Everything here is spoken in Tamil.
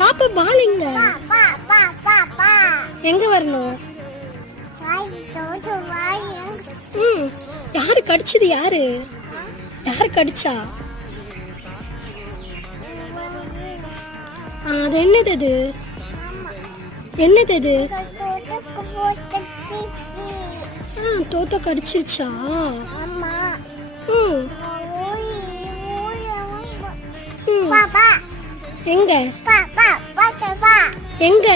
பாப்பா பால் எங்க? எங்க வரணும்? யாரு கடிச்சது? யாரு கடிச்சா? அது என்னது? அது என்னது? அது தோத்த கடிச்சிருச்சா? எங்க எங்க